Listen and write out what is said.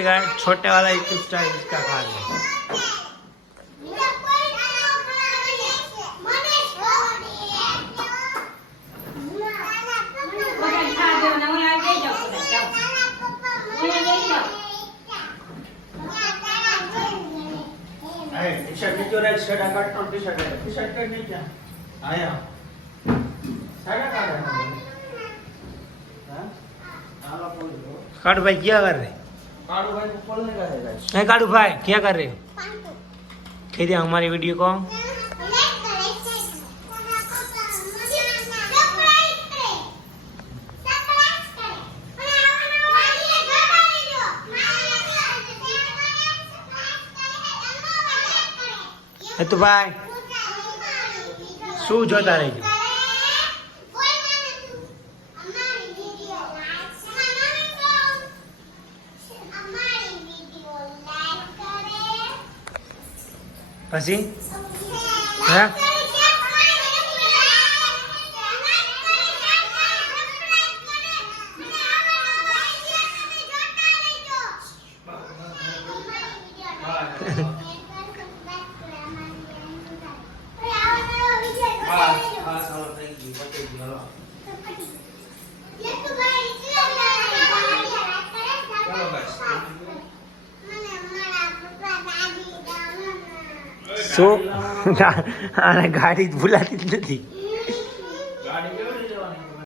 छोटे वाला YouTube star इसका खा ले। काड़ू भाई क्या कर रहे? काड़ू भाई क्या कर रहे हो? कह दिया हमारी वीडियो को तो भाई शू जोता रही પછી હે શું આને ગાડી ભૂલાતી જ નથી.